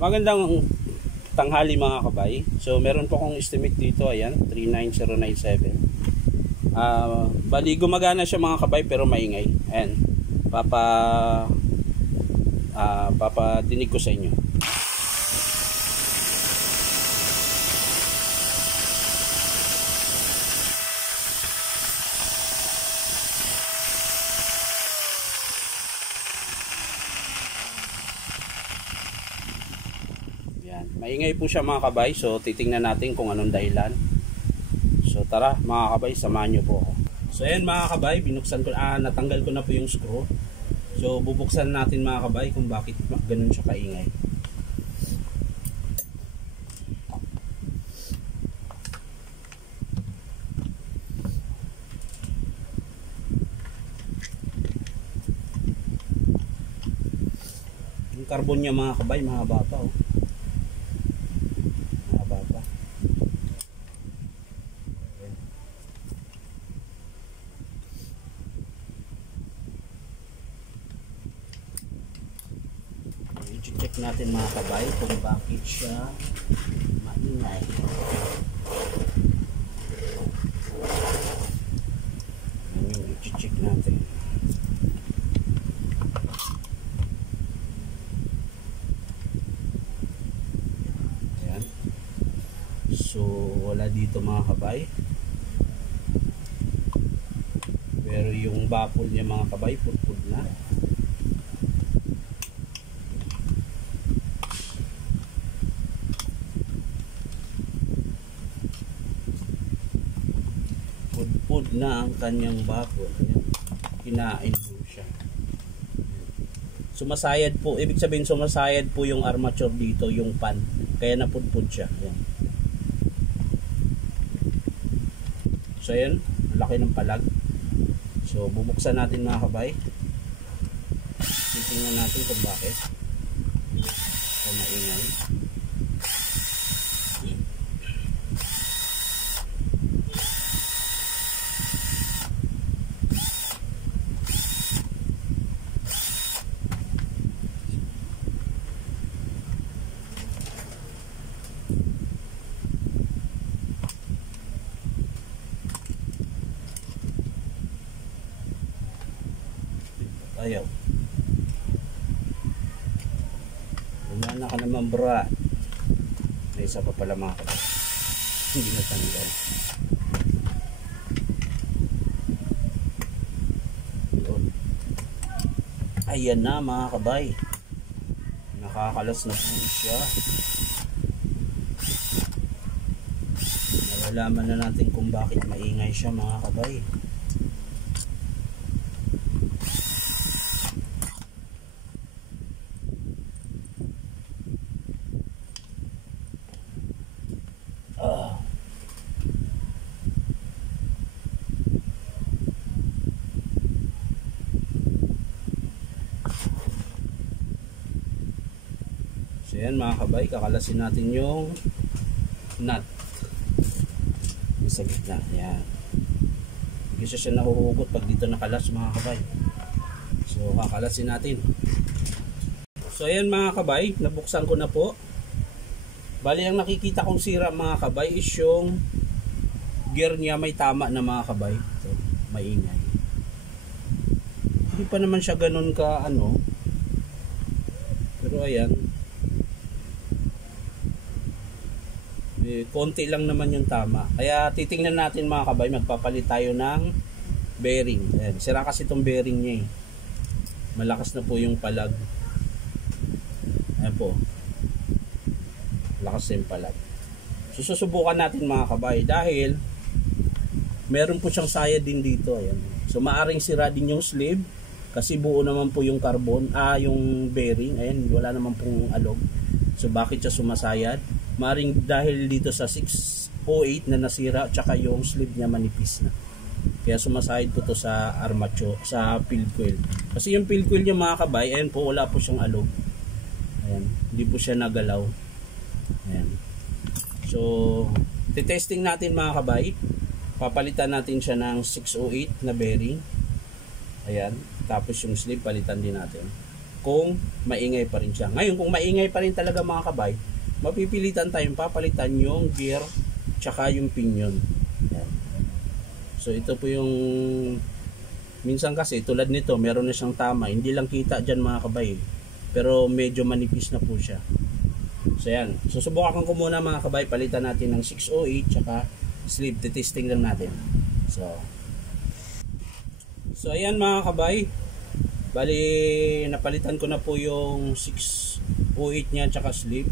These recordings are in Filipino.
Magandang tanghali mga kabay. So meron po akong estimate dito, ayan, 39097. Bali gumagana siya mga kabay pero maingay. Ayan. Papadinig ko sa inyo. Maingay po siya mga kabay, so titingnan natin kung anong dahilan. So tara mga kabay, samahan nyo po ako. So ayan mga kabay, binuksan ko, natanggal ko na po yung screw. So bubuksan natin mga kabay kung bakit ganun siya kaingay. Yung carbon niya mga kabay, mahaba pa oh. I-check natin mga kabay kung bakit siya maingay. Yan yung i-check natin. Ayan. So wala dito mga kabay. Pero yung baffle niya mga kabay putput na. Pudpud na ang kanyang baffle. Kinain po siya. Sumasayad po, ibig sabihin sumasayad po yung armature dito, yung pan. Kaya napudpud siya. Ayan. So ayan, laki ng palag. So bubuksan natin mga kabay. Titingnan natin kung bakit. So maingay. Ayaw. Umana ka naman bra. May isa pa pala mga kabay. Hindi natanggal. Ayan na mga kabay. Nakakalas na po siya. Nalalaman na natin kung bakit maingay siya mga kabay. So yan mga kabay, kakalasin natin yung nut sa gitna. Yan. Hindi siya nahuhugot pag dito nakalas mga kabay. So kakalasin natin. So ayan mga kabay, nabuksan ko na po. Bali ang nakikita kong sira mga kabay is yung gear niya may tama na mga kabay. So maingay. Hindi pa naman siya ganun ka ano. Pero ayan. Konti lang naman yung tama. Kaya titingnan natin mga kabay, magpapalit tayo ng bearing. Ayan. Sira kasi itong bearing niya eh. Malakas na po yung palag. Ayan po. Malakas yung palag. So susubukan natin mga kabay dahil meron po siyang sayad din dito. Ayan. So maaring sira din yung sleeve kasi buo naman po yung carbon, yung bearing. Ayan, wala naman pong alog. So bakit siya sumasayad? Maring dahil dito sa 608 na nasira tsaka yung sleeve niya manipis na. Kaya sumasayad po to sa armature, sa field coil. Kasi yung field coil niya mga kabay, ayan po wala po siyang alog. Ayan, hindi po siya nagalaw. Ayan. So, titesting natin mga kabay. Papalitan natin siya ng 608 na bearing. Ayan, tapos yung sleeve palitan din natin. kung maingay pa rin siya. Ngayon, kung maingay pa rin talaga mga kabay, mapipilitan tayong papalitan yung gear tsaka yung pinion. Yan. So ito po yung minsan kasi tulad nito, meron na siyang tama, hindi lang kita dyan mga kabay, pero medyo manipis na po siya. So yan, susubukan ko muna mga kabay, palitan natin ng 608 tsaka sleeve, testing lang natin. So ayan mga kabay, bali napalitan ko na po yung 608 nya tsaka sleeve.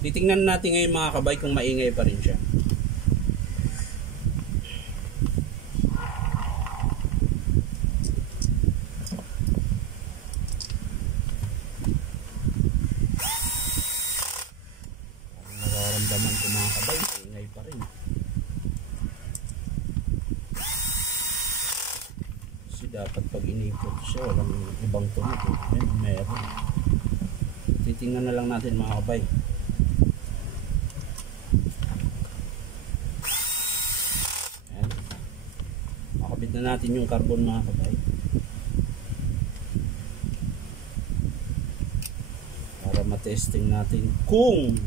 Titingnan natin ngayon mga kabay kung maingay pa rin siya. Nararamdaman ko mga kabay, maingay pa rin. Kasi dapat pag inipot siya, walang ibang tunog. Ayan, meron. Titingnan na lang natin mga kabay. Makabit na natin yung carbon mga kabay para matesting natin kung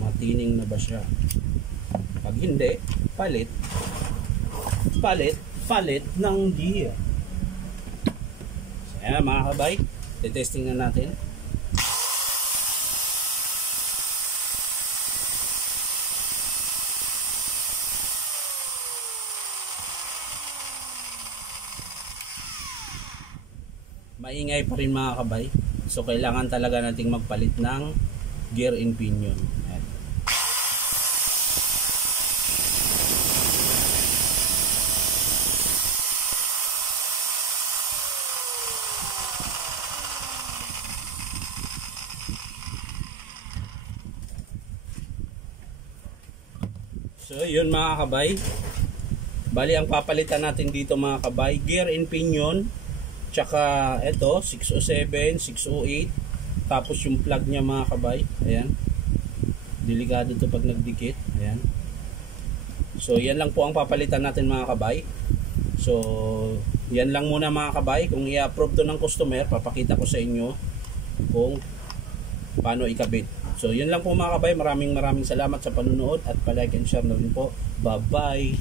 matining na ba siya. Pag hindi, palit ng gear. So ayan mga kabay, testing na natin. Maingay pa rin mga kabay, so kailangan talaga nating magpalit ng gear and pinion. Ayan. So yun mga kabay, bali ang papalitan natin dito mga kabay, gear and pinion. Tsaka ito 607, 608, tapos yung plug niya mga kabay, ayan, delikado to pag nagdikit, ayan. So yan lang po ang papalitan natin mga kabay. So yan lang muna mga kabay. Kung i-approve to ng customer, papakita ko sa inyo kung paano ikabit. So yun lang po mga kabay, maraming salamat sa panunood at pa-like and share na rin po. Bye bye.